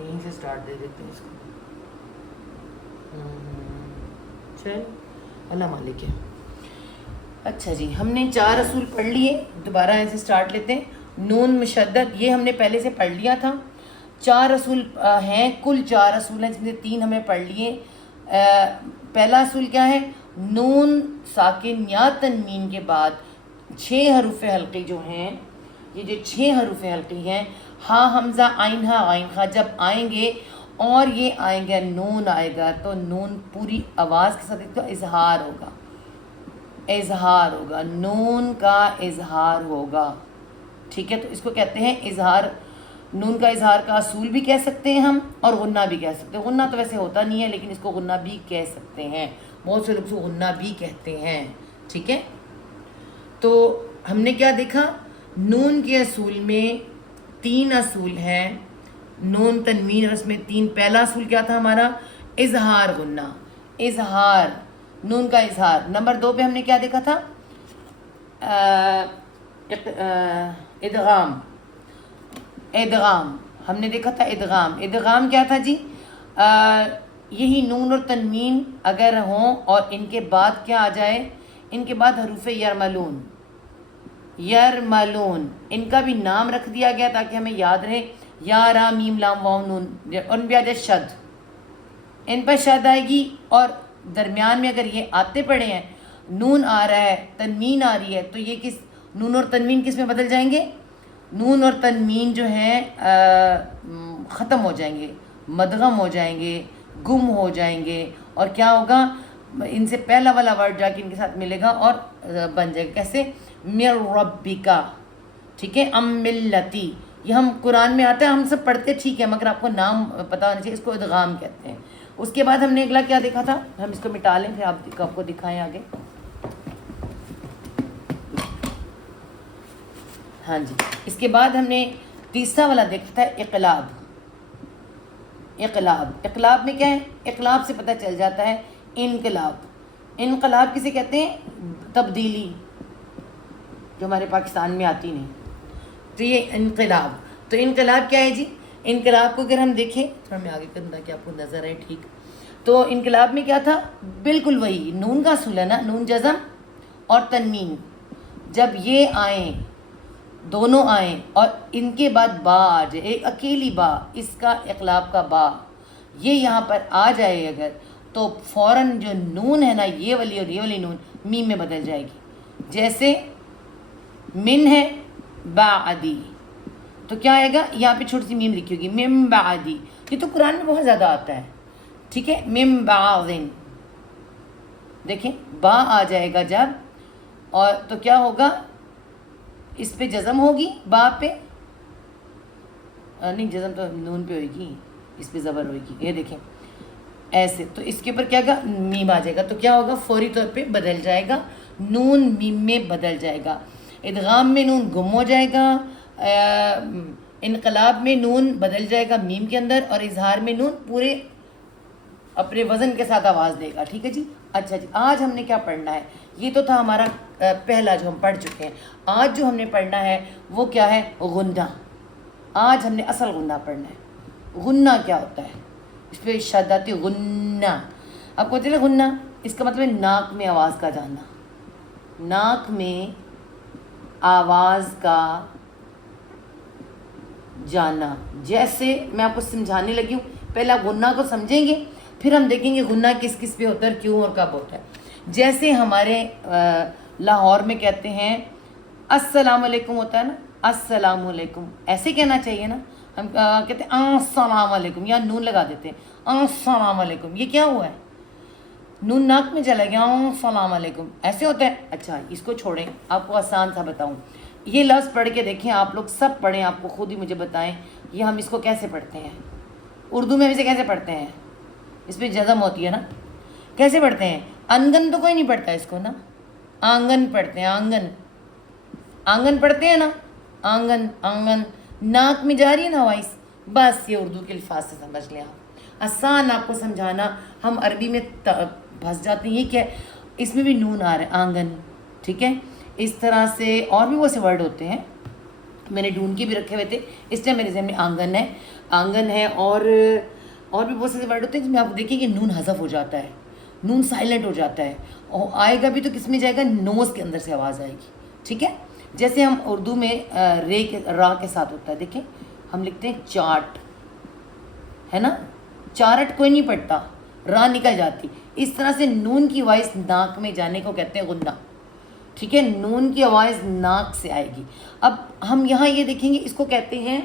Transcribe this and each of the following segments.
ہیں, یہیں سے سٹارٹ دے دیتے ہیں اس کو. چل اللہ مالک ہے. اچھا جی, ہم نے 4 اصول پڑھ لیے, دوبارہ ایسے سٹارٹ لیتے ہیں. نون مشدد یہ ہم نے پہلے سے پڑھ لیا تھا. 4 اصول ہیں, کل 4 اصول ہیں جن سے 3 ہمیں پڑھ لیے. پہلا اصول کیا ہے؟ نون ساکن یا تنوین کے بعد 6 حروف حلقی جو ہیں, یہ جو 6 حروف حلقی ہیں, ہا حمزہ عین ہا غین خا, جب آئیں گے اور یہ آئیں گے نون آئے گا تو نون پوری آواز کے ساتھ ایک تو اظہار ہوگا, اظہار ہوگا, نون کا اظہار ہوگا. ٹھیک ہے, تو اس کو کہتے ہیں اظہار. نون کا اظہار کا اصول بھی کہہ سکتے ہیں ہم, اور غنہ بھی کہہ سکتے ہیں. غنہ تو ویسے ہوتا نہیں ہے لیکن اس کو غنہ بھی کہہ سکتے ہیں, بہت سے لوگ اس کو غنہ بھی کہتے ہیں. ٹھیک ہے, تو ہم نے کیا دیکھا؟ نون کے اصول میں 3 اصول ہیں, نون تنوین, اور اس میں 3. پہلا اصول کیا تھا ہمارا؟ اظہار غنہ, اظہار, نون کا اظہار. نمبر 2 پہ ہم نے کیا دیکھا تھا؟ ادغام, ادغام ہم نے دیکھا تھا. ادغام, ادغام کیا تھا جی؟ یہی نون اور تنوین اگر ہوں اور ان کے بعد کیا آ جائے؟ ان کے بعد حروف یرملون, یرملون, ان کا بھی نام رکھ دیا گیا تاکہ ہمیں یاد رہے. یا را میم لام واو نون, اور ان پہ آ جائے شد, ان پر شد آئے گی. اور درمیان میں اگر یہ آتے پڑے ہیں, نون آ رہا ہے, تنوین آ رہی ہے, تو یہ کس, نون اور تنوین کس میں بدل جائیں گے؟ نون اور تنوین جو ہیں ختم ہو جائیں گے, مدغم ہو جائیں گے, گم ہو جائیں گے. اور کیا ہوگا؟ ان سے پہلا والا ورڈ جا کے ان کے ساتھ ملے گا اور بن جائے گا. کیسے؟ مِن ربکا. ٹھیک ہے, ام ملتی, یہ ہم قرآن میں آتا ہے, ہم سب پڑھتے ٹھیک ہے, مگر آپ کو نام پتہ ہونا چاہیے. اس کو ادغام کہتے ہیں. اس کے بعد ہم نے اگلا کیا دیکھا تھا؟ ہم اس کو مٹا لیں پھر آپ کو دکھائیں آگے. ہاں جی, اس کے بعد ہم نے تیسرا والا دیکھا تھا اقلاب. اقلاب, اقلاب میں کیا ہے؟ اقلاب سے پتہ چل جاتا ہے انقلاب. انقلاب کسے کہتے ہیں؟ تبدیلی جو ہمارے پاکستان میں آتی نہیں, تو یہ انقلاب. تو انقلاب کیا ہے جی؟ انقلاب کو اگر ہم دیکھیں, تھوڑا میں آگے کروں تاکہ آپ کو نظر آئے. ٹھیک, تو انقلاب میں کیا تھا؟ بالکل وہی نون کا اصول ہے نا, نون جزم اور تنوین. جب یہ آئیں, دونوں آئیں, اور ان کے بعد با آ جائے, ایک اکیلی با, اس کا اقلاب کا با, یہ یہاں پر آ جائے اگر, تو فوراً جو نون ہے نا, یہ والی اور یہ والی نون میم میں بدل جائے گی. جیسے من ہے بعدی, تو کیا آئے گا؟ یہاں پہ چھوٹی سی میم لکھی ہوگی, من بعدی. یہ تو قرآن میں بہت زیادہ آتا ہے. ٹھیک ہے, من بعضن, دیکھیں با آ جائے گا جب, اور تو کیا ہوگا؟ اس پہ جزم ہوگی, با پہ نہیں, جزم تو نون پہ ہوئے گی, اس پہ زبر ہوئے گی. یہ دیکھیں ایسے, تو اس کے اوپر کیا گا؟ میم آ جائے گا. تو کیا ہوگا؟ فوری طور پہ بدل جائے گا, نون میم میں بدل جائے گا. ادغام میں نون گم ہو جائے گا, انقلاب میں نون بدل جائے گا میم کے اندر, اور اظہار میں نون پورے اپنے وزن کے ساتھ آواز دے گا. ٹھیک ہے جی. اچھا جی, آج ہم نے کیا پڑھنا ہے؟ یہ تو تھا ہمارا پہلا جو ہم پڑھ چکے ہیں. آج جو ہم نے پڑھنا ہے وہ کیا ہے؟ غنہ. آج ہم نے اصل غنہ پڑھنا ہے. غنہ کیا ہوتا ہے؟ اس پہ شدت غنہ. آپ کو پتہ ہے غنہ اس کا مطلب ہے ناک میں آواز کا جانا, ناک میں آواز کا جانا. جیسے میں آپ کو سمجھانے لگی ہوں, پہلے آپ غنہ کو سمجھیں گے, پھر ہم دیکھیں گے غنہ کس کس پہ ہوتا ہے, کیوں اور کب ہوتا ہے. جیسے ہمارے لاہور میں کہتے ہیں السلام علیکم ہوتا ہے نا, السلام علیکم ایسے کہنا چاہیے نا. ہم کہتے ہیں السلام علیکم, یا نون لگا دیتے ہیں السلام علیکم. یہ کیا ہوا ہے؟ نون ناک میں چلا گیا, السلام علیکم ایسے ہوتا ہے. اچھا اس کو چھوڑیں, آپ کو آسان سا بتاؤں. یہ لفظ پڑھ کے دیکھیں, آپ لوگ سب پڑھیں, آپ کو خود ہی مجھے بتائیں یہ ہم اس کو کیسے پڑھتے ہیں. اردو میں اسے کیسے پڑھتے ہیں؟ اس پہ جزم ہوتی ہے نا, کیسے پڑھتے ہیں؟ انگن تو کوئی نہیں پڑھتا اس کو نا, آنگن پڑھتے ہیں, آنگن, آنگن پڑھتے ہیں نا, آنگن, آنگن, ناک میں جا رہی ہے نا وائس. بس یہ اردو کے الفاظ سے سمجھ لیں آپ, آسان آپ کو سمجھانا. ہم عربی میں پھنس جاتے ہیں, یہ کیا ہے؟ اس میں بھی نون آ رہا ہے, آنگن. ٹھیک ہے, اس طرح سے اور بھی بہت سے ورڈ ہوتے ہیں, میں نے ڈھونڈ کے بھی رکھے ہوئے تھے, اس لیے میرے ذہن میں آنگن ہے. آنگن ہے، اور بھی بہت سے ورڈ ہوتے ہیں جس میں آپ دیکھیں کہ نون حذف ہو جاتا ہے، نون سائلنٹ ہو جاتا ہے، اور آئے گا بھی تو کس میں جائے گا؟ نوز کے اندر سے آواز آئے گی، ٹھیک ہے؟ جیسے ہم اردو میں را کے ساتھ ہوتا ہے، دیکھیں ہم لکھتے ہیں چاٹ، ہے نا، چارٹ کوئی نہیں پڑھتا، را نکل جاتی، اس طرح سے نون کی وائس ناک میں جانے کو کہتے ہیں غنہ، ٹھیک ہے؟ نون کی آواز ناک سے آئے گی۔ اب ہم یہاں یہ دیکھیں گے، اس کو کہتے ہیں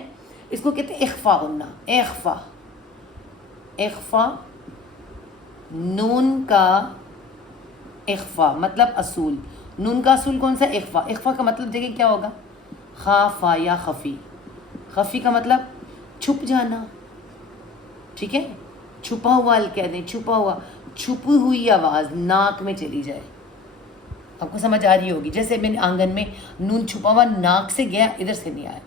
اخفا غنہ، اخفا، نون کا اخفا مطلب اصول، نون کا اصول کون سا؟ اخفا۔ اخفا کا مطلب دیکھیں کیا ہوگا؟ خافا یا خفی، خفی کا مطلب چھپ جانا، ٹھیک ہے؟ چھپا ہوا کہہ دیں، چھپا ہوا، چھپی ہوئی آواز ناک میں چلی جائے، آپ کو سمجھ آ رہی ہوگی؟ جیسے میں نے آنگن میں نون چھپا ہوا ناک سے گیا، ادھر سے نہیں آیا۔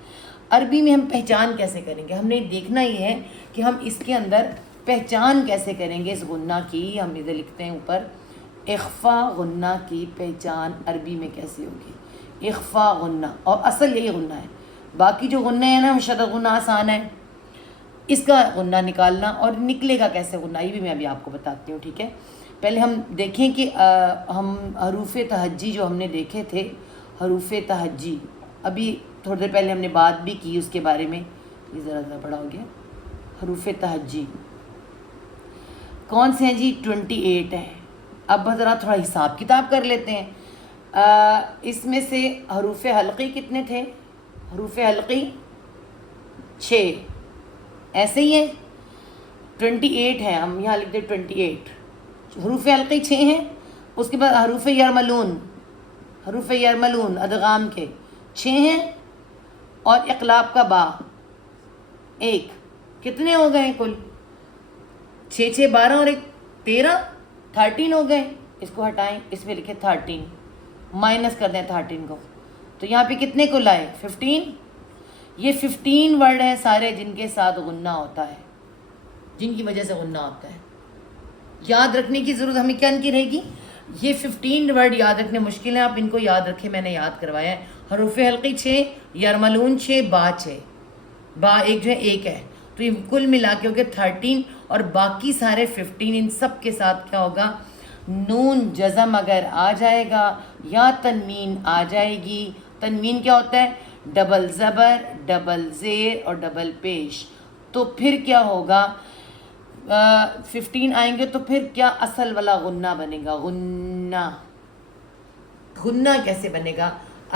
عربی میں ہم پہچان کیسے کریں گے؟ ہم نے دیکھنا یہ ہے کہ ہم اس کے اندر پہچان کیسے کریں گے اس غنہ کی۔ ہم ادھر لکھتے ہیں اوپر، اخفا غنہ کی پہچان عربی میں کیسے ہوگی؟ اخفا غنہ، اور اصل یہی غنہ ہے، باقی جو غنہ ہے نا مشدد غنہ آسان ہے، اس کا غنہ نکالنا، اور نکلے گا کیسے غنہ یہ بھی میں ابھی آپ کو بتاتی ہوں، ٹھیک ہے؟ پہلے ہم دیکھیں کہ ہم حروف تہجی جو ہم نے دیکھے تھے، حروف تہجی، ابھی تھوڑی دیر پہلے ہم نے بات بھی کی اس کے بارے میں، یہ ذرا بڑا ہو گیا۔ حروف تہجی کون سے ہیں جی؟ 28 ہیں۔ اب ذرا تھوڑا حساب کتاب کر لیتے ہیں۔ اس میں سے حروف حلقی کتنے تھے؟ حروف حلقی 6، ایسے ہی ہیں، 28 ہیں، ہم یہاں لکھتے 28 حروف حلقی 6 ہیں۔ اس کے بعد حروف یرملون، حروف یرملون ادغام کے 6 ہیں، اور اقلاب کا با 1، کتنے ہو گئے کل؟ 6 6 12 اور 1 13، 13 ہو گئے۔ اس کو ہٹائیں، اس میں لکھے 13، مائنس کر دیں 13 کو، تو یہاں پہ کتنے کل آئے؟ 15۔ یہ 15 ورڈ ہیں سارے جن کے ساتھ غنہ ہوتا ہے، جن کی وجہ سے غنہ ہوتا ہے۔ یاد رکھنے کی ضرورت ہمیں کیا ان کی رہے گی؟ یہ 15 ورڈ یاد رکھنے مشکل ہیں، آپ ان کو یاد رکھیں، میں نے یاد کروایا ہے۔ حروف حلقی 6، یرملون 6، با 6، با ایک جو ہے 1 ہے، تو یہ کل ملا کے ہو گیا 13، اور باقی سارے 15، ان سب کے ساتھ کیا ہوگا؟ نون جزم اگر آ جائے گا یا تنوین آ جائے گی۔ تنوین کیا ہوتا ہے؟ ڈبل زبر، ڈبل زیر اور ڈبل پیش، تو پھر کیا ہوگا؟ 15 آئیں گے تو پھر کیا اصل والا غنہ بنے گا؟ غنہ، غنہ کیسے بنے گا؟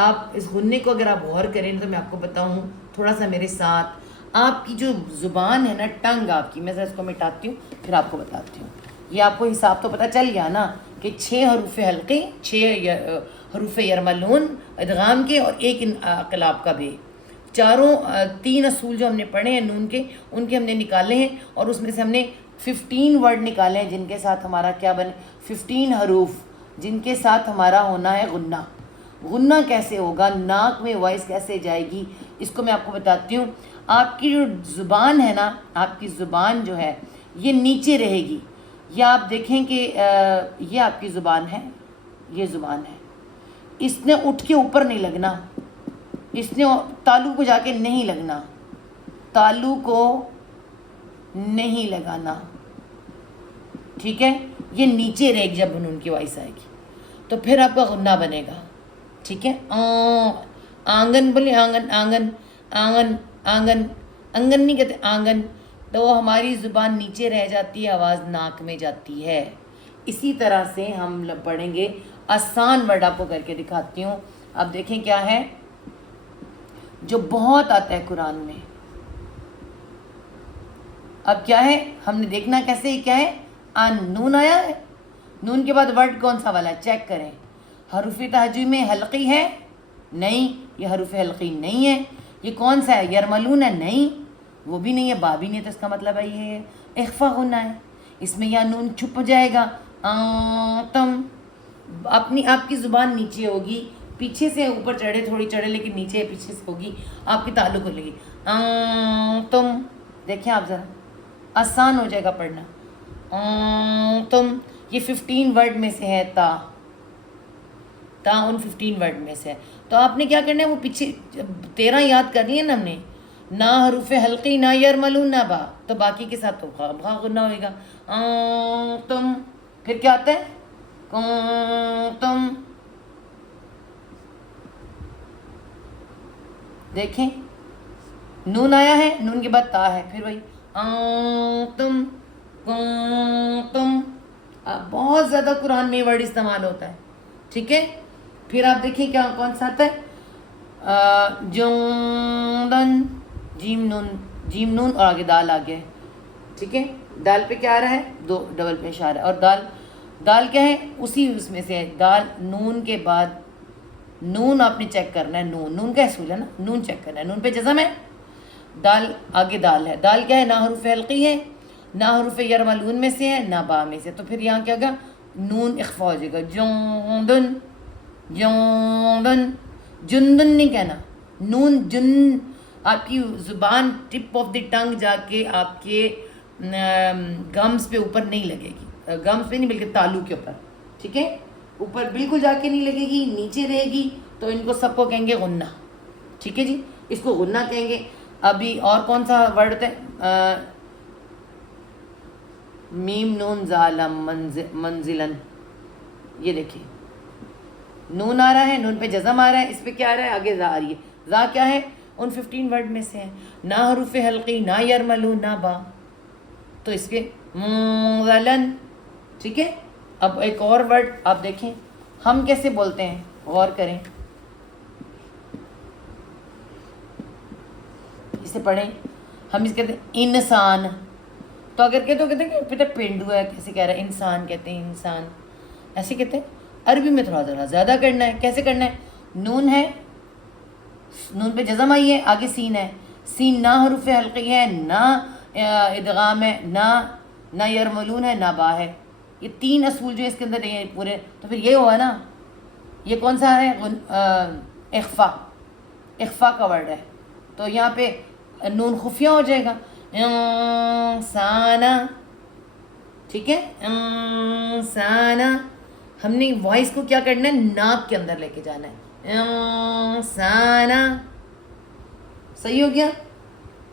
آپ اس غنے کو اگر آپ غور کریں تو میں آپ کو بتاؤں، تھوڑا سا میرے ساتھ، آپ کی جو زبان ہے نا، ٹنگ آپ کی، میں ذرا اس کو مٹاتی ہوں پھر آپ کو بتاتی ہوں۔ یہ آپ کو حساب تو پتہ چل گیا نا کہ 6 حروف حلقی، 6 حروف یرملون ادغام کے، اور 1 اقلاب کا بے، چاروں 3 اصول جو ہم نے پڑھے ہیں نون کے، ان کے ہم نے نکالے ہیں، اور اس میں سے ہم نے 15 ورڈ نکالے ہیں جن کے ساتھ ہمارا کیا بنے؟ 15 حروف جن کے ساتھ ہمارا ہونا ہے غنہ۔ غنہ کیسے ہوگا؟ ناک میں وائس کیسے جائے گی؟ اس کو میں آپ کو بتاتی ہوں۔ آپ کی جو زبان ہے نا، آپ کی زبان جو ہے یہ نیچے رہے گی، یا آپ دیکھیں کہ یہ آپ کی زبان ہے، یہ زبان ہے، اس نے اٹھ کے اوپر نہیں لگنا، اس نے تالو کو جا کے نہیں لگنا، تالو کو نہیں لگانا، ٹھیک ہے؟ یہ نیچے رہے گی، جب نون کی وائس آئے گی تو پھر آپ کا غنہ بنے گا، ٹھیک ہے؟ آنگن بولے، آنگن، آنگن، آنگن، آنگن، انگن نہیں کہتے، آنگن، تو ہماری زبان نیچے رہ جاتی ہے، آواز ناک میں جاتی ہے۔ اسی طرح سے ہم پڑھیں گے، آسان ورڈ آپ کو کر کے دکھاتی ہوں۔ اب دیکھیں کیا ہے جو بہت آتا ہے قرآن میں۔ اب کیا ہے ہم نے دیکھنا کیسے، کیا ہے؟ ان، نون آیا ہے، نون کے بعد ورڈ کون سا والا ہے؟ چیک کریں۔ حروف تہجی میں حلقی ہے؟ نہیں، یہ حروف حلقی نہیں ہے۔ یہ کون سا ہے؟ یرملون ہے؟ نہیں، وہ بھی نہیں ہے، با بھی نہیں ہے، تو اس کا مطلب ہے یہ اخفا غنہ ہے، اس میں یا نون چھپ جائے گا، تم، آپ کی زبان نیچے ہوگی، پیچھے سے اوپر چڑھے، تھوڑی چڑھے لیکن نیچے پیچھے سے ہوگی، آپ کی تعلق ہو لگی، تم، دیکھیں آپ ذرا، آسان ہو جائے گا پڑھنا۔ تم، یہ 15 ورڈ میں سے ہے، تا ان 15 ورڈ میں سے ہے، تو آپ نے کیا کرنا ہے، وہ پیچھے 13 یاد کر لیے نا ہم نے، نا حروف حلقی نا یرملون نا با، تو باقی کے ساتھ تو بھا غنہ ہوئے گا. تم، پھر کیا آتا ہے تم. دیکھیں نون آیا ہے، نون کے بعد تا ہے، پھر وہی تم تم. بہت زیادہ قرآن میں یہ ورڈ استعمال ہوتا ہے. ٹھیک ہے، پھر آپ دیکھیں کیا کون سا آتا ہے جندن، جیم نون اور آگے دال آگے. ٹھیک ہے، دال پہ کیا آ رہا ہے؟ 2 ڈبل پیش آ رہا ہے. اور دال کیا ہے؟ اسی اس میں سے ہے. دال نون کے بعد نون آپ نے چیک کرنا ہے. نون کا اصول ہے نا، نون چیک کرنا ہے. نون پہ جزم ہے، دال آگے دال ہے. دال کیا ہے؟ نہ حروف حلقی ہے، نہ حروف یرملون میں سے ہے، نہ با میں سے. تو پھر یہاں کیا ہوگا؟ نون اخفا ہو جائے گا. جندن جندن، جندن نہیں کہنا. نون جن، آپ کی زبان ٹپ آف دی ٹنگ جا کے آپ کے گمز پہ اوپر نہیں لگے گی. گمز پہ نہیں بلکہ تالو کے اوپر. ٹھیک ہے، اوپر بالکل جا کے نہیں لگے گی، نیچے رہے گی. تو ان کو سب کو کہیں گے غنہ. ٹھیک ہے جی، اس کو غنہ کہیں گے. ابھی اور کون سا ورڈ ہے؟ میم نون ظالم منزلن. یہ دیکھیں نون آ رہا ہے، نون پہ جزم آ رہا ہے، اس پہ کیا آ رہا ہے؟ آگے زا آ رہی ہے. زا کیا ہے؟ ان 15 ورڈ میں سے ہے. نہ حروف حلقی، نہ یرملون، نہ با. تو اس پہ منزلن. ٹھیک ہے، اب ایک اور ورڈ آپ دیکھیں ہم کیسے بولتے ہیں، غور کریں، اسے پڑھیں. ہم اس کہتے ہیں انسان. تو اگر کہتے ہو کہتے ہیں کہ بیٹا پینڈو ہے، کیسے کہہ رہا ہے؟ انسان کہتے ہیں، انسان ایسے کہتے ہیں. عربی میں تھوڑا ذرا زیادہ کرنا ہے. کیسے کرنا ہے؟ نون ہے، نون پہ جزم آئی ہے، آگے سین ہے. سین نہ حروف حلقی ہے، نہ ادغام ہے، نہ یرملون ہے، نہ با ہے. یہ 3 اصول جو اس کے اندر ہیں پورے. تو پھر یہ ہوا نا، یہ کون سا ہے؟ اخفا. اخفا کا ورڈ ہے. تو یہاں پہ نون خفیہ ہو جائے گا. انسانہ. ٹھیک ہے، انسانہ. ہم نے وائس کو کیا کرنا ہے؟ ناک کے اندر لے کے جانا ہے. انسانہ. صحیح ہو گیا.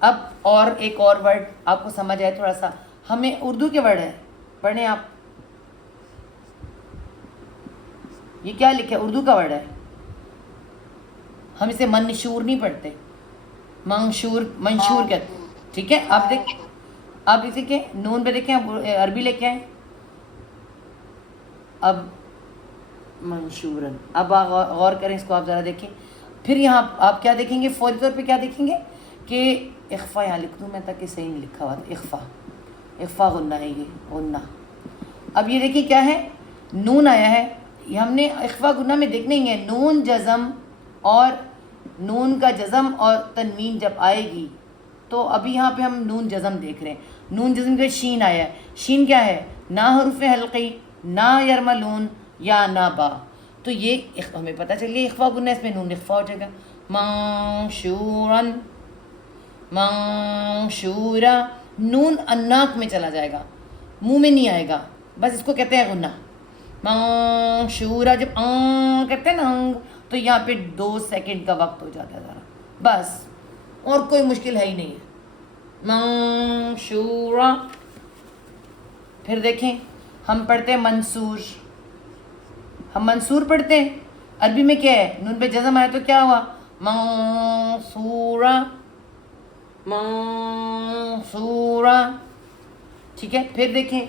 اب اور ایک اور ورڈ آپ کو سمجھ آئے تھوڑا سا، ہمیں اردو کے ورڈ ہے، پڑھیں آپ. یہ کیا لکھا ہے؟ اردو کا ورڈ ہے. ہم اسے منشور نہیں پڑھتے، منشور کہتے ہیں. ٹھیک ہے، آپ اسے کہ نون پہ دیکھیں، عربی لے کے آئیں. اب منشورن. اب آپ غور کریں اس کو، آپ ذرا دیکھیں. پھر یہاں آپ کیا دیکھیں گے؟ فوری طور پہ کیا دیکھیں گے کہ اخفا. یہاں لکھ دوں میں تاکہ صحیح نہیں لکھا ہوا تھا. اخفا غنہ ہے، یہ غنہ. اب یہ دیکھیں کیا ہے؟ نون آیا ہے. ہم نے اخفا غنہ میں دیکھنا ہی ہے نون جزم، اور نون کا جزم اور تنوین جب آئے گی تو ابھی یہاں پہ ہم نون جزم دیکھ رہے ہیں. نون جزم کے شین آیا ہے. شین کیا ہے؟ نہ حروف حلقی، نہ یرملون یا نہ با. تو یہ ہمیں پتہ چلیے اخفا غنہ، اس میں نون اخفا ہو جائے گا. منشورن، منشورا. نون اناک میں چلا جائے گا، منہ میں نہیں آئے گا، بس اس کو کہتے ہیں غنہ. منشورا. جب کہتے ہیں نا تو یہاں پہ 2 سیکنڈ کا وقت ہو جاتا ہے ذرا، بس، اور کوئی مشکل ہے ہی نہیں ہے. منشورا. پھر دیکھیں ہم پڑھتے ہیں منصور. ہم منصور پڑھتے ہیں. عربی میں کیا ہے؟ نون پہ جزم آیا تو کیا ہوا؟ منصورا، منصورا. ٹھیک ہے، پھر دیکھیں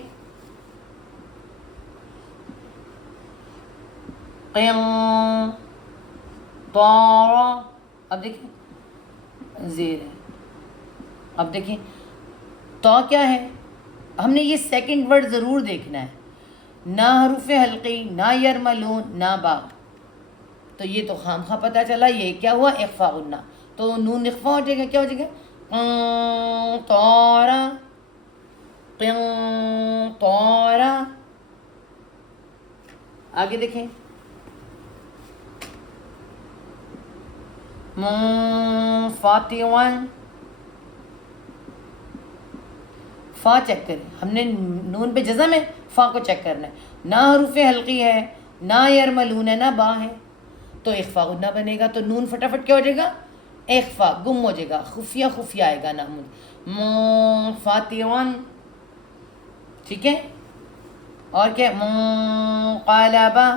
طارا. اب دیکھیں زیر ہے. اب دیکھیں تو کیا ہے؟ ہم نے یہ سیکنڈ ورڈ ضرور دیکھنا ہے. نہ حروف حلقی، نہ یرملون، نہ با. تو یہ تو خام خواہ پتہ چلا یہ کیا ہوا؟ اخفا غنہ. تو نون اخفا ہو جائے گا. کیا ہو جائے گا؟ طارا، طارا. آگے دیکھیں منفاتحن. فا چیک کریں. ہم نے نون پہ جزم ہے، فا کو چیک کرنا ہے. نہ حروف حلقی ہے، نہ یرملون ہے، نہ با ہے. تو اخفا غنہ بنے گا. تو نون فٹافٹ کیا ہو جائے گا؟ اخفا گم ہو جائے گا, خفیہ خفیہ آئے گا نام, منفطرن, ٹھیک ہے. اور کیا منقلبا,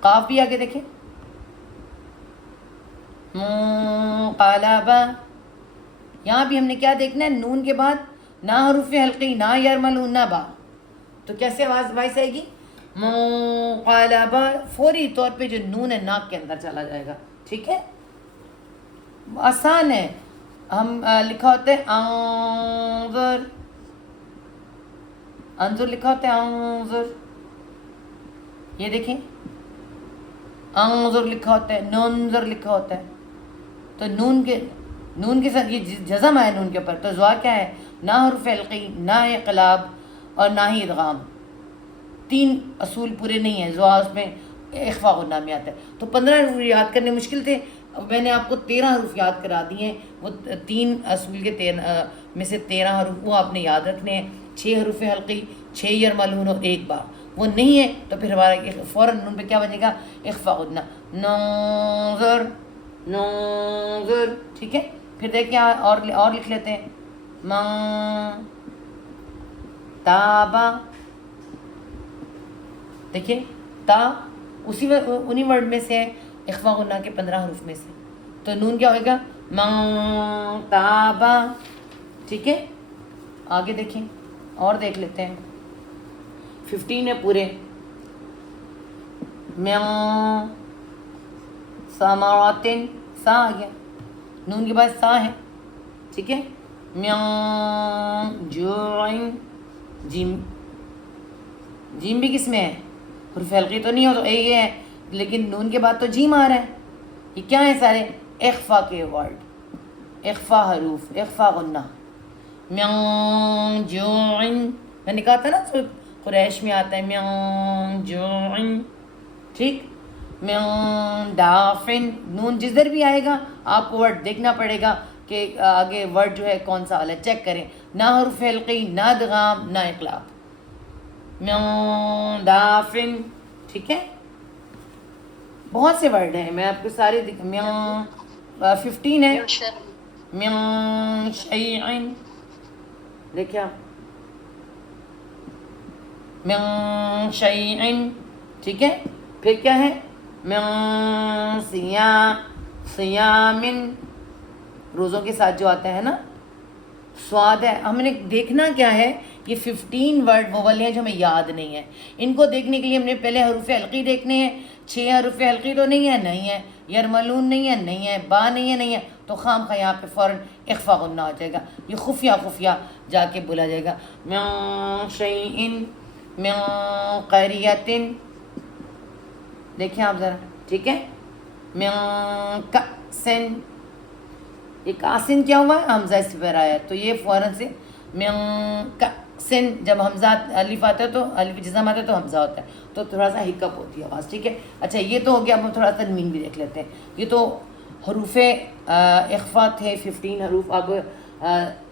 قاف بھی آگے دیکھیں, منقلبا. یہاں بھی ہم نے کیا دیکھنا ہے, نون کے بعد نہ حروف حلقی, نہ یرملون, نہ با, تو کیسے آواز وائس آئے گی, منقلبا, فوری طور پہ جو نون ہے ناک کے اندر چلا جائے گا, ٹھیک ہے. آسان ہے. ہم لکھا ہوتا ہے انظر, انظر لکھا ہوتا ہے انظر, یہ دیکھیں انظر لکھا ہوتا ہے, ننظر لکھا ہوتا ہے. تو نون کے ساتھ یہ جزم ہے نون کے اوپر, تو زوا کیا ہے, نہ حرف حلقی, نہ اقلاب, اور نہ ہی ادغام. 3 اصول پورے نہیں ہیں. زوا اس میں اخفا غنہ میں آتا ہے. تو 15 حروف یاد کرنے مشکل تھے, میں نے آپ کو 13 حروف یاد کرا دیے ہیں. وہ 3 اصول کے میں سے 13 حروف وہ آپ نے یاد رکھنے ہیں. 6 حروف حلقی, 6 یرملون اور 1 با. وہ نہیں ہے تو پھر ہمارا فوراً نون پہ کیا بنے گا, اخفا غنہ, ننظر ننظر, ٹھیک ہے. پھر دیکھیں اور لکھ لیتے ہیں, من تابا, دیکھیے تا انہی ورڈ میں سے ہے, اخفا غنہ کے 15 حروف میں سے. تو نون کیا ہوئے گا, من تابا, ٹھیک ہے. آگے دیکھیں اور دیکھ لیتے ہیں, 15 ہے پورے. من ثمراتن, سا آ گیا, نون کے بعد سا ہے, ٹھیک ہے. من جوعن, جیم, جیم بھی کس میں ہے, حرف حلقی تو نہیں ہو, تو یہ ہے, لیکن نون کے بعد تو جیم آ رہا ہے. یہ کیا ہے سارے, اخفا کے ورڈ, اخفا حروف, اخفا غنہ. من جوعن, میں نے کہا تھا نا قریش میں آتا ہے من جوعن, ٹھیک. من دافن, نون جدھر بھی آئے گا آپ کو ورڈ دیکھنا پڑے گا کہ آگے ورڈ جو ہے کون سا والا, چیک کریں. نہ حرف حلقی, نہ ادغام, نہ اقلاب. من دافن, ٹھیک ہے. بہت سے ورڈ ہیں, میں آپ کو سارے 15 ہے. من شیئن, دیکھیں آپ, من شیئن, ٹھیک ہے. پھر کیا ہے, من صیامن, روزوں کے ساتھ جو آتا ہے نا, سواد ہے. ہم نے دیکھنا کیا ہے, یہ 15 ورڈ وہ والے ہیں جو ہمیں یاد نہیں ہیں. ان کو دیکھنے کے لیے ہم نے پہلے حروف حلقی دیکھنے ہیں. 6 حروف حلقی تو نہیں ہے, یرملون نہیں ہے, با نہیں ہے, تو خام خواہ یہاں پہ فوراً اخفا غنہ ہو جائے گا. یہ خفیہ جا کے بولا جائے گا. من شیئن, من قریۃ, دیکھیں آپ ذرا, ٹھیک ہے. من کأسن, یہ کاسن کیا ہوا ہے, حمزہ اس پر آیا, تو یہ فوراً سے من کأسن, جب حمزہ الف آتا ہے تو الف جزم آتا ہے تو حمزہ ہوتا ہے, تو تھوڑا سا ہکپ ہوتی ہے آواز, ٹھیک ہے. اچھا یہ تو ہو گیا. اب ہم تھوڑا سا تنوین بھی دیکھ لیتے ہیں. یہ تو حروف اخفا تھے 15 حروف.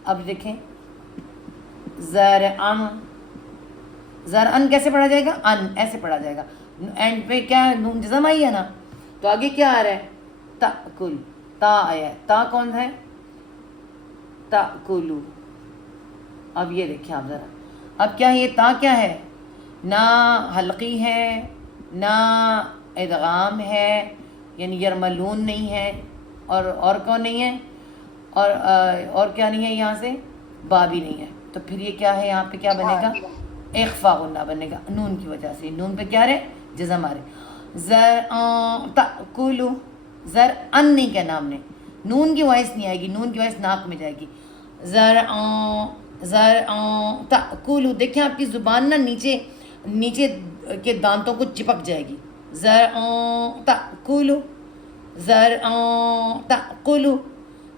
اب دیکھیں زرعن, زرعن کیسے پڑھا جائے گا, ان ایسے پڑھا جائے گا. اینڈ پہ کیا ہے, نون جزم آئی ہے نا, تو آگے کیا آ رہا ہے, تأکل, تا آیا ہے. تا کون ہے, تأکلو. اب یہ دیکھیں آپ ذرا, اب کیا ہے, یہ تا کیا ہے, نہ حلقی ہے, نہ ادغام ہے, یعنی یرملون نہیں ہے, اور کون نہیں ہے, اور کیا نہیں ہے, یہاں سے با بھی نہیں ہے. تو پھر یہ کیا ہے, یہاں پہ کیا بنے گا, اخفا غنہ بنے گا. نون کی وجہ سے, نون پہ کیا رہے, جزم آ رہے. زرعن تأکلو, زرعن نہیں کہنا ہم نے, نون کی وائس نہیں آئے گی, نون کی وائس ناک میں جائے گی. زرعن تأکلو, دیکھیں آپ کی زبان نا نیچے کے دانتوں کو چپک جائے گی. زرعن تأکلو, زرعن تأکلو,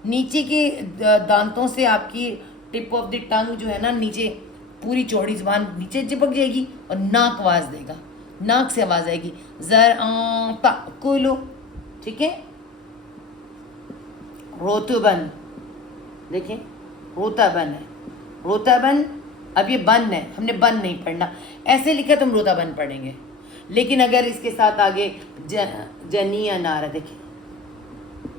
نیچے کے دانتوں سے آپ کی ٹپ آف دی ٹنگ جو ہے نا, نیچے پوری چوڑی زبان نیچے چپک جائے گی, اور ناک آواز دے گا, ناک سے آواز آئے گی. زرعن تأکلو, ٹھیک ہے. روتبن, دیکھیں روتبن ہے, روتبن. اب یہ بن ہے, ہم نے بن نہیں پڑھنا, ایسے لکھا تو ہم روتبن پڑھیں گے. لیکن اگر اس کے ساتھ آگے جنی یا نارا, دیکھیں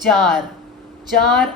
4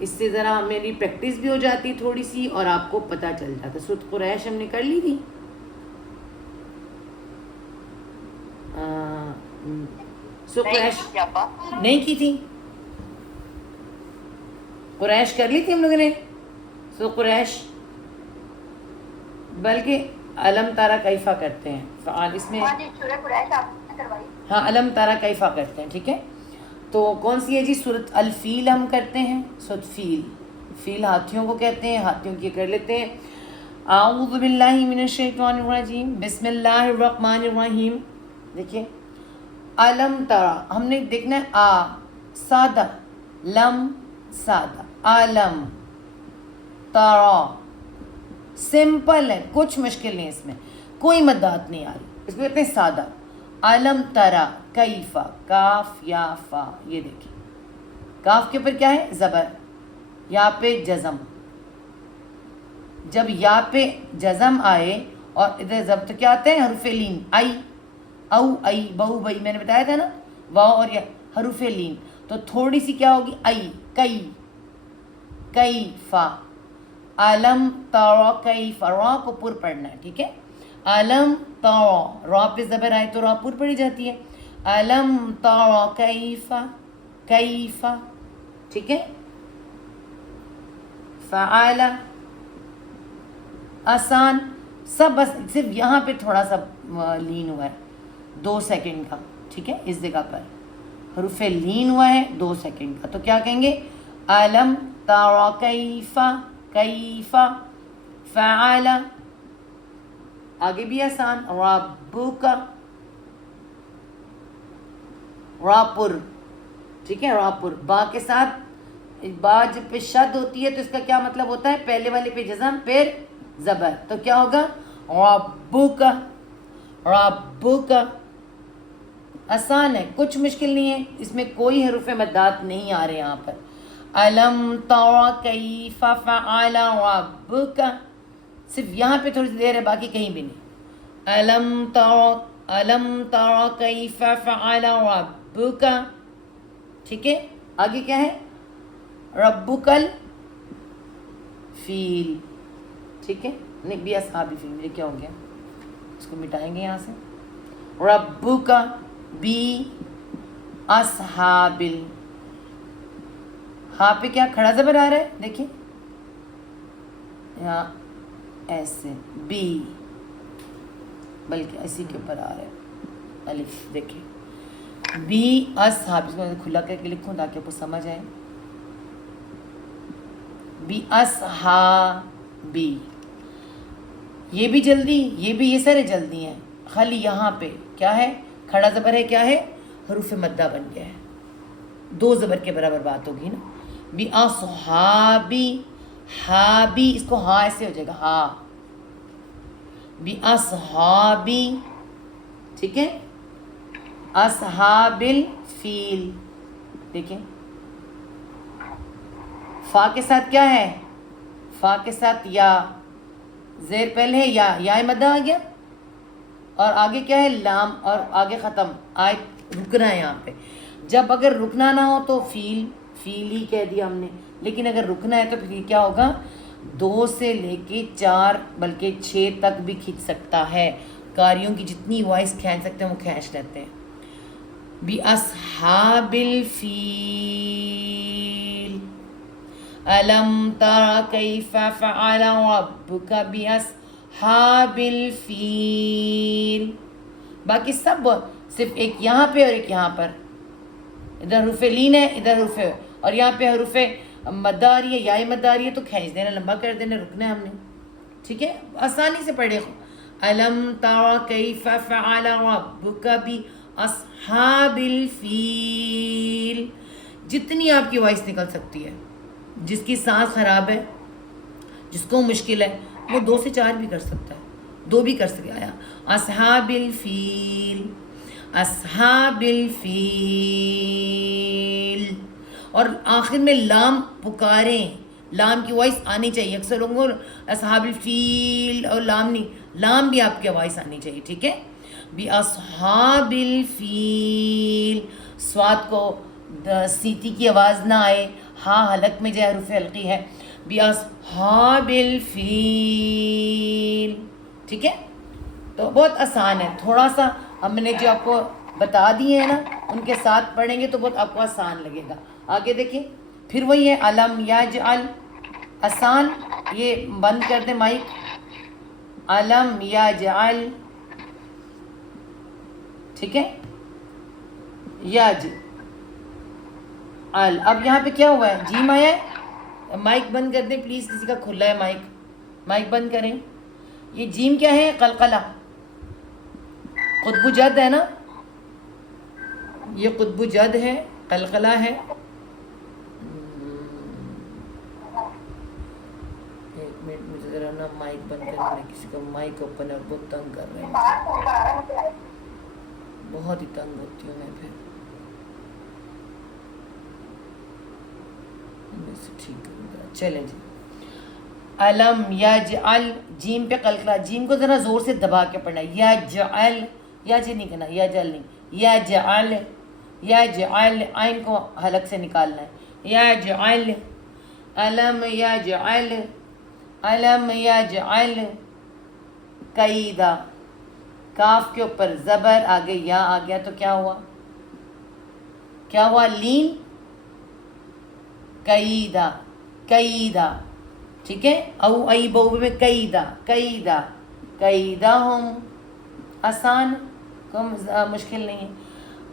اس سے ذرا میری پریکٹس بھی ہو جاتی تھوڑی سی اور آپ کو پتہ چل جاتا. سورۃ قریش ہم نے کر لی تھی. سورۃ قریش نہیں کی تھی. قریش کر لی تھی ہم لوگوں نے. سورۃ قریش بلکہ علم تارا کیفا کرتے ہیں. فعال اس میں ہاں علم تارا کیفا کرتے ہیں. ٹھیک ہے, تو کون سی ہے جی؟ سورۃ الفیل ہم کرتے ہیں. سورۃ فیل, فیل ہاتھیوں کو کہتے ہیں. ہاتھیوں کی کر لیتے ہیں. اعوذ باللہ من الشیطان الرجیم, بسم اللہ الرحمن الرحیم. دیکھیے علم تارا ہم نے دیکھنا ہے. آ سادہ, لم سادہ, علم تارا سمپل ہے, کچھ مشکل نہیں اس میں, کوئی مدات نہیں آ رہی. اس کو کہتے ہیں سادہ. علم ترا کیفا, کاف یا فا. یہ دیکھیں کاف کے اوپر کیا ہے؟ زبر. یا پہ جزم. جب یا پہ جزم آئے اور ادھر زبر تو کیا آتے ہیں؟ حروف لین. آئی, او, ای, بہو, بئی, میں نے بتایا تھا نا, واو اور یا حروف لین. تو تھوڑی سی کیا ہوگی؟ آئی, کئی, کیفا. علم ترا کیفا, را کو پر پڑھنا ہے. ٹھیک ہے, علم ترا, را پہ زبر آئے تو را پر پڑھی جاتی ہے. علم ترا کیفا, کیفا. ٹھیک ہے, فعال, آسان. سب بس صرف یہاں پہ تھوڑا سا لین ہوا ہے 2 سیکنڈ کا. ٹھیک ہے, اس جگہ پر حروف لین ہوا ہے 2 سیکنڈ کا. تو کیا کہیں گے؟ علم ترا کیفا, کیفا. فعال, آگے بھی آسان. ربک, راپر. ٹھیک ہے, راپر. با کے ساتھ, با جب پہ شد ہوتی ہے تو اس کا کیا مطلب ہوتا ہے؟ پہلے والے پہ جزم پھر زبر. تو کیا ہوگا؟ ربک, ربک. آسان ہے, کچھ مشکل نہیں ہے. اس میں کوئی حروف مدات نہیں آ رہے یہاں پر. علم ترا کیف فعل ربک, صرف یہاں پہ تھوڑی سی دیر ہے, باقی کہیں بھی نہیں. علم ترا کیف فعل ربک. ٹھیک ہے, آگے کیا ہے؟ ربک الفیل. ٹھیک ہے, نہیں بھی اصحابی فیل, مجھے کیا ہو گیا, اس کو مٹائیں گے یہاں سے. ربک بی اصحابل. ہاں پہ کیا کھڑا زبر آ رہا ہے؟ دیکھیں یہاں ایسے, بی, بلکہ اسی کے اوپر آ رہا ہے الف. دیکھیں بی اصحاب, اس کو کھلا کر کے لکھوں تاکہ آپ کو سمجھ آئے. بی اصحابی, یہ بھی جلدی, یہ بھی, یہ سارے جلدی ہیں. خالی یہاں پہ کیا ہے؟ کھڑا زبر ہے. کیا ہے؟ حروف مدہ بن گیا ہے. 2 زبر کے برابر بات ہوگی نا. بی اصحابی, ہابی, اس کو ہاں ایسے ہو جائے گا, ہاں. بی اصحابی. ٹھیک ہے, اصحاب الفیل. دیکھیں فا کے ساتھ کیا ہے؟ فا کے ساتھ یا, زیر پہلے ہے یا, یا مدہ آ گیا, اور آگے کیا ہے؟ لام, اور آگے ختم. آئے رکنا ہے یہاں پہ. جب اگر رکنا نہ ہو تو فیل, فیل ہی کہہ دیا ہم نے. لیکن اگر رکنا ہے تو پھر کیا ہوگا؟ 2 سے لے کے 4 بلکہ 6 تک بھی کھینچ سکتا ہے. قاریوں کی جتنی وائس کھینچ سکتے ہیں وہ کھینچ لیتے ہیں. بی اصحاب الفیل, علم تر کیف فعل ربک بی اصحاب الفیل. باقی سب صرف ایک یہاں پہ اور ایک یہاں پر. ادھر حروف لین ہے, ادھر حروف, اور یہاں پہ حروف مدہ آ رہی ہے, یا مدہ آ رہی ہے, تو کھینچ دینا, لمبا کر دینا, رکنا ہے ہم نے. ٹھیک ہے, آسانی سے پڑھے. علم تر کیف فعل ربک بی اصحاب الفیل. جتنی آپ کی وائس نکل سکتی ہے. جس کی سانس خراب ہے, جس کو مشکل ہے, وہ 2 سے 4 بھی کر سکتا ہے, 2 بھی کر سکتا ہے. اصحاب الفیل, اصحاب الفیل. اور آخر میں لام پکاریں, لام کی وائس آنی چاہیے. اکثر لوگوں کو اصحاب الفیل اور لام نہیں, لام بھی آپ کی وائس آنی چاہیے. ٹھیک ہے, بی اصحاب الفیل. سواد کو سیٹی کی آواز نہ آئے, ہاں حلق میں جو حروف حلقی ہے، بِأَصْحَابِ الْفِيلِ، ٹھیک ہے. تو بہت آسان ہے، تھوڑا سا ہم نے جو آپ کو بتا دیے ہیں نا ان کے ساتھ پڑھیں گے تو بہت آپ کو آسان لگے گا. آگے دیکھیں پھر وہی ہے علم یجعل، آسان، یہ بند کر دیں مائک. علم یجعل، ٹھیک ہے، یج اب یہاں پہ کیا ہوا ہے؟ جیم آیا ہے. مائک بند کر دیں پلیز، کسی کا کھلا ہے مائک، مائک بند کریں. یہ جیم کیا ہے؟ قلقلہ، قطب جد ہے نا، یہ قطب جد ہے، قلقلہ ہے. ایک منٹ مجھے ذرا نا مائک بند کرنے، کسی کا مائک اوپن ہے، بہت تنگ کر رہے ہیں، بہت ہی تنگ ہوتی ہوں میں پھر. ٹھیک کروں گا، چلیں جی. علم یجعل، جیم پہ قلقلہ، جیم کو ذرا زور سے دبا کے پڑھنا ہے. یجعل، یج نہیں کرنا، یجعل نہیں، یجعل، یجعل، عین کو حلق سے نکالنا ہے. یجعل، علم یجعل، علم یجعل قیدا، کاف کے اوپر زبر آگے یا آ گیا تو کیا ہوا؟ کیا ہوا؟ لین، قیدا، قیدا، ٹھیک ہے. او ای بو میں قیدا، قیدا، قیدہم، آسان، کوئی مشکل نہیں ہے.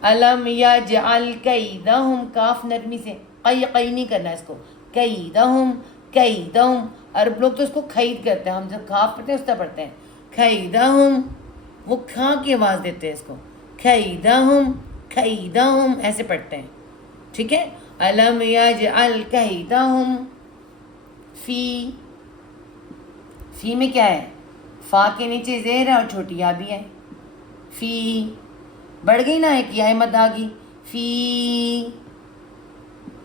علم یجعل قیدہم، کاف نرمی سے، قی قی نہیں کرنا اس کو، قیدہم، قیدہم. عرب لوگ تو اس کو خید کرتے ہیں، ہم جب کاف پڑھتے ہیں اس طرح پڑھتے ہیں قیدہم، وہ کھا کی آواز دیتے ہیں اس کو، قیدہم، قیدہم ایسے پڑھتے ہیں، ٹھیک ہے. علم یجعل قیدہم فی، فی میں کیا ہے؟ فا کے نیچے زیر ہے اور چھوٹی یا بھی ہے. فی بڑھ گئی نا، ایک یا مد آ گئی. فی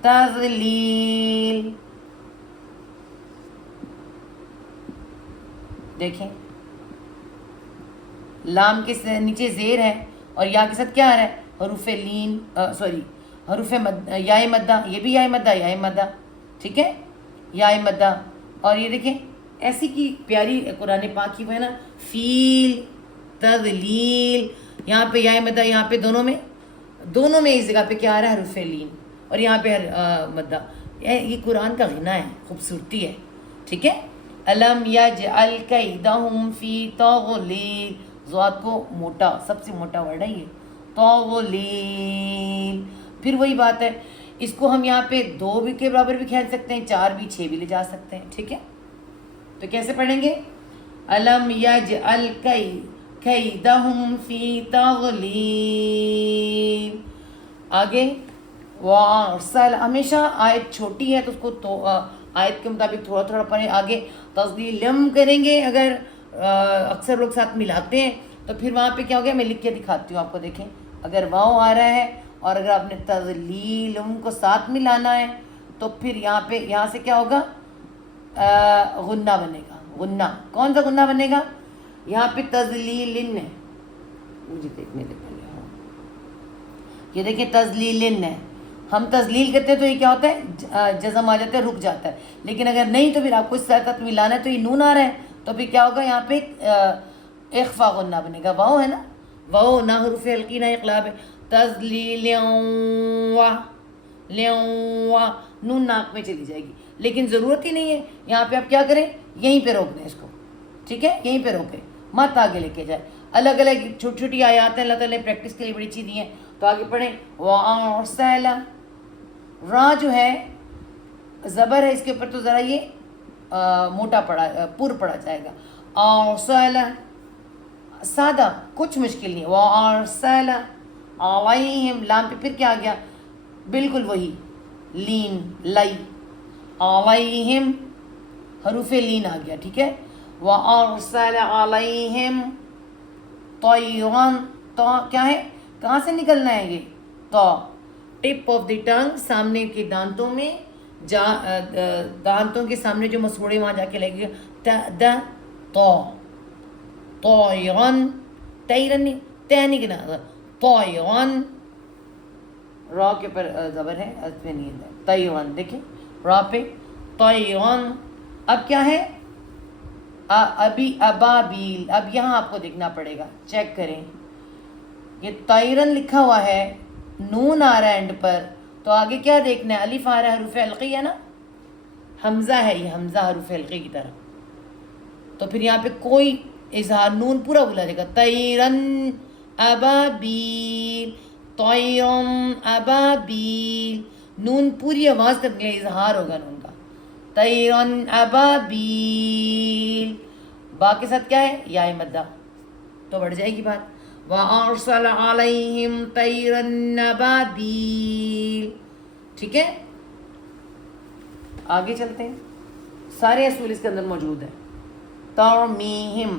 تضلیل، دیکھیں لام کے نیچے زیر ہے اور یا کے ساتھ کیا آ رہا ہے؟ حروف لین، سوری حروف یا مدہ، یہ بھی یا مدہ، یا مدہ، ٹھیک ہے، یا مدہ. اور یہ دیکھیں ایسی کی پیاری قرآن پاک کی وہ ہے نا، فیل، تضلیل، یہاں پہ یا مدہ، یہاں پہ دونوں میں اس جگہ پہ کیا آ رہا ہے؟ حروف لین، اور یہاں پہ مدہ. یہ قرآن کا غنہ ہے، خوبصورتی ہے، ٹھیک ہے. علم یجعل قیدہم فی تغلیل، ضاد کو موٹا، سب سے موٹا ورڈ ہے یہ، تغلیل. پھر وہی بات ہے، اس کو ہم یہاں پہ 2 بھی کے برابر بھی کھینچ سکتے ہیں، 4 بھی، 6 بھی لے جا سکتے ہیں، ٹھیک ہے. تو کیسے پڑھیں گے؟ علم یجعل قیدہم فی تغلیل. آگے وارسل، ہمیشہ آیت چھوٹی ہے تو اس کو آیت کے مطابق تھوڑا تھوڑا پڑھیں. آگے تضلیلم کریں گے، اگر اکثر لوگ ساتھ ملاتے ہیں تو پھر وہاں پہ کیا ہو گیا؟ میں لکھ کے دکھاتی ہوں آپ کو، دیکھیں اگر واؤ آ رہا ہے اور اگر آپ نے تضلیلم کو ساتھ ملانا ہے تو پھر یہاں سے کیا ہوگا؟ غنہ بنے گا. غنہ کون سا غنہ بنے گا؟ یہاں پہ تضلیلن ہے، مجھے دیکھنے دے پہلے، ہاں یہ دیکھیں تضلیلن ہے، ہم تضلیل کرتے ہیں تو یہ کیا ہوتا ہے؟ جزم آ جاتا ہے، رک جاتا ہے. لیکن اگر نہیں تو پھر آپ کو اس ساتھ ملانا ہے تو یہ نون آ رہا ہے تو پھر کیا ہوگا؟ یہاں پہ اخفا غنہ بنے گا. واؤ ہے نا، واؤ نہ حروف حلقی نہ اقلاب ہے. تضلیل، نون ناک میں چلی جائے گی، لیکن ضرورت ہی نہیں ہے. یہاں پہ آپ کیا کریں؟ یہیں پہ روک دیں اس کو، ٹھیک ہے، یہیں پہ روکیں، مت آگے لے کے جائیں. الگ الگ چھوٹی چھوٹی آیات ہیں، اللہ تعالیٰ نے پریکٹس کے لیے بڑی چیز دی ہیں. تو آگے پڑھیں. وَأَرْسَلَ، را جو ہے زبر ہے اس کے اوپر تو ذرا یہ موٹا پڑا، پر پڑا جائے گا. أَرْسَلَ سادہ، کچھ مشکل نہیں. وَأَرْسَلَ عَلَيْهِمْ، لام پہ پھر کیا آ گیا؟ بالکل وہی لین، لئی، عَلَيْهِمْ حروف لین آ گیا، ٹھیک ہے. وَأَرْسَلَ عَلَيْهِمْ طَيْرًا، تو کیا ہے؟ کہاں سے نکلنا ہے یہ؟ تو ٹپ آف دی ٹنگ، سامنے کے دانتوں میں، دانتوں کے سامنے جو مسوڑے وہاں جا کے لگے گا. تو طَيْرًا، طَيْرًا نہیں، تے نہیں گنا، طَيْرًا. را کے اوپر زبر ہے، اس میں نہیں ہے، طیرن دیکھیں را پہ طیرن. اب کیا ہے ابھی ابابیل. اب یہاں آپ کو دیکھنا پڑے گا، چیک کریں یہ طیرن لکھا ہوا ہے، نون آ رہا ہے اینڈ پر، تو آگے کیا دیکھنا ہے؟ الف آ رہا ہے، حروف حلقی ہے نا، حمزہ ہے، یہ حمزہ حروف حلقی کی طرح. تو پھر یہاں پہ کوئی اظہار نون پورا بولا جائے گا، طیرن ابابیل، طیرن ابابیل، نون پوری آواز تک نکلے، اظہار ہوگا نون کا. طیرن ابابیل، با کے ساتھ کیا ہے؟ یا مدہ، تو بڑھ جائے گی بات. وَأَرْسَلَ عَلَيْهِمْ طَيْرًا أَبَابِيلَ. ٹھیک ہے، آگے چلتے ہیں. سارے اصول اس کے اندر موجود ہیں. ترمیہم،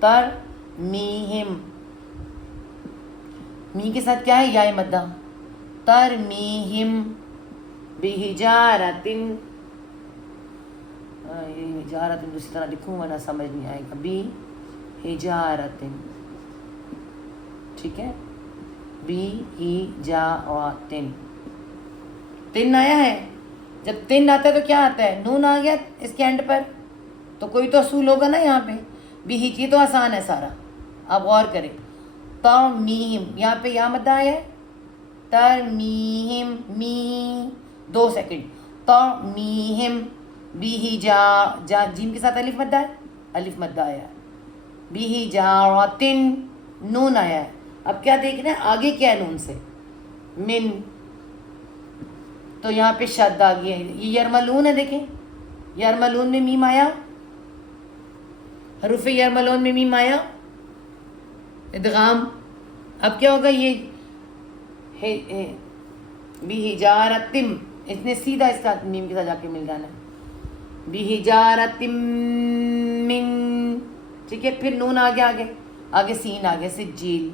ترمیہم، می کے ساتھ کیا ہے؟ یا مدہ. ترمیہم بحجارۃ، حجارۃ دوسری طرح لکھوں ورنہ سمجھ نہیں آئے گا. بی حجارۃ، ٹھیک ہے، بی حجارۃ. تن آیا ہے، جب تن آتا ہے تو کیا آتا ہے؟ نون آ گیا اس کے اینڈ پر، تو کوئی تو اصول ہوگا نا یہاں پہ. بھی یہ تو آسان ہے سارا، آپ غور کریں. ترمیم، یہاں پہ یا مدہ آیا ہے، ترمیم، می 2 سیکنڈ، ترمیم بھی جا جیم کے ساتھ الف مدہ ہے، الف مدہ آیا ہے. بھی جارتن، نون آیا ہے. اب کیا دیکھنا ہے آگے کیا ہے نون سے؟ من، تو یہاں پہ شد آ گیا ہے. یہ یرملون ہے، دیکھیں یرملون میں میم آیا، حروف یرملون میں میم آیا، ادغام. اب کیا ہوگا؟ یہ بحجارتم، اس نے سیدھا اس کا میم کے ساتھ جا کے مل جانا ہے. بحجارتم من، ٹھیک ہے. پھر نون آگے آگے سین آگے، سجیل.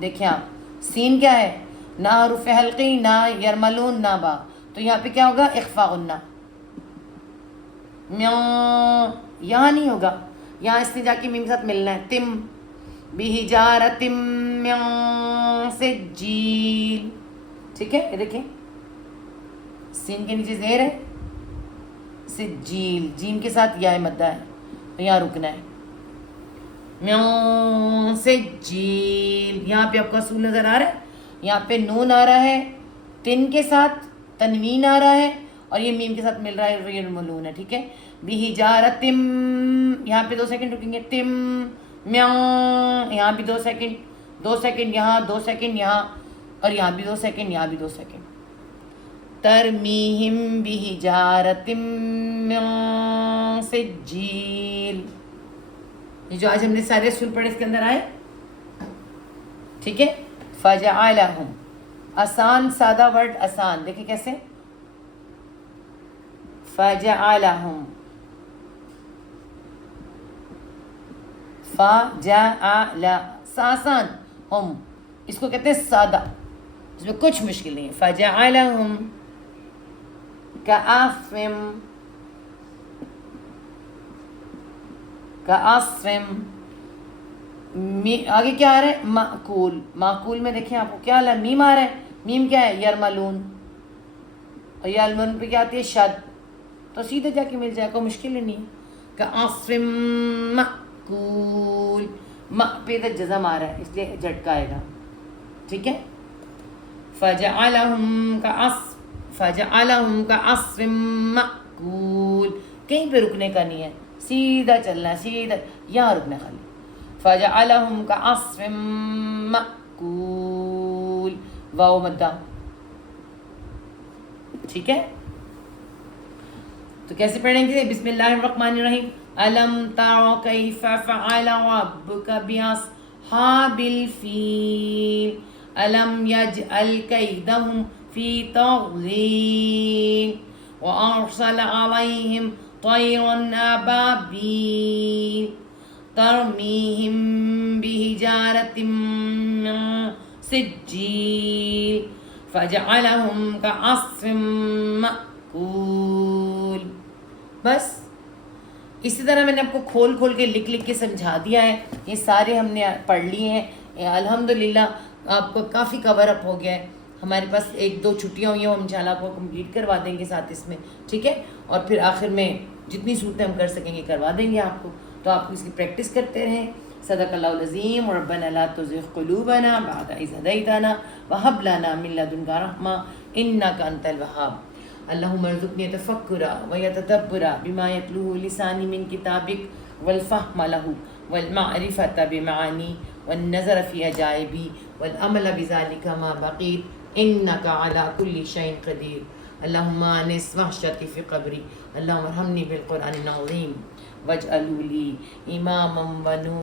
دیکھیں آپ، سین کیا ہے؟ نہ حروف حلقی، نہ یرملون، نہ با، تو یہاں پہ کیا ہوگا؟ اخفاء غنہ. یہاں نہیں ہوگا، یہاں اس نے جا کے میم کے ساتھ ملنا ہے. تم بحجارتم من سجیل، ٹھیک ہے. یہ دیکھیں سین کے نیچے زیر ہے، سجیل، جیم کے ساتھ یا مدہ ہے، تو یہاں رکنا ہے. من سجیل، یہاں پہ آپ کو اصول نظر آ رہا ہے. یہاں پہ نون آ رہا ہے، تن کے ساتھ تنوین آ رہا ہے، اور یہ میم کے ساتھ مل رہا ہے، یرملون ہے. ٹھیک ہے، بحجارتم، یہاں پہ 2 سیکنڈ رکیں گے. تم میاں، یہاں بھی 2 سیکنڈ، 2 سیکنڈ یہاں، 2 سیکنڈ یہاں، اور یہاں بھی 2 سیکنڈ، یہاں بھی 2 سیکنڈ. ترمیہم بحجارۃ من سجیل. یہ جو آج ہم نے سارے اصول پڑھے اس کے اندر آئے. ٹھیک ہے. فجعلہم، آسان سادہ ورڈ آسان، دیکھیں کیسے. فجعلہم، فجعل، آسان، ہم اس کو کہتے ہیں سادہ، اس میں کچھ مشکل نہیں ہے. فجعلہم کعصفم، کعصفم. آگے کیا آ رہا ہے؟ معقول. معقول میں دیکھیں آپ کو کیا آ رہا ہے؟ میم آ رہا ہے. میم کیا ہے؟ یرملون، اور یرملون پہ کیا آتی ہے؟ شد، تو سیدھے جا کے مل جائے، کوئی مشکل ہی نہیں ہے. کعصفم معقول، پہ تو جزم آ رہا ہے اس لیے جھٹکا آئے گا. ٹھیک ہے. فجعلہم کعصف معقول، کہیں پہ رکنے کا نہیں ہے، سیدھا چلنا ہے، سیدھا یہاں رکنا خالی. فجعلہم کعصف معقول، واو مدہ. ٹھیک ہے. تو کیسے پڑھیں گے؟ بسم اللہ الرحمن الرحیم. الم تر کیف فعل ربک باصحاب الفیل الم یجعل کیدہم فی تضلیل وارسل علیہم طیرا ابابیل ترمیہم بحجارۃ من سجیل فجعلہم کعصف مأکول. بس اسی طرح میں نے آپ کو کھول کھول کے لکھ لکھ کے سمجھا دیا ہے. یہ سارے ہم نے پڑھ لیے ہیں. الحمدللہ آپ کو کافی کور اپ ہو گیا ہے. ہمارے پاس 1-2 چھٹیاں ہوئی ہیں، ہم انشاءاللہ آپ کو کمپلیٹ کروا دیں گے ساتھ اس میں، ٹھیک ہے. اور پھر آخر میں جتنی صورتیں ہم کر سکیں گے کروا دیں گے آپ کو. تو آپ اس کی پریکٹس کرتے رہیں. صدق اللہ العظیم. ربنا لا تزغ قلوبنا بعد إذ هديتنا وهب لنا من لدنك رحمة إنك أنت الوهاب. اللهم ارزقني تفكرا ويتدبرا بما يتلوه لساني من كتابك والفهم له والمعرفة بمعاني والنظر في عجائبي والعمل بذلك ما بقيت إنك على كل شيء قدير. اللهم آنس وحشتي في قبري. اللهم ارحمني بالقرآن العظيم واجعله لي إماما ونورا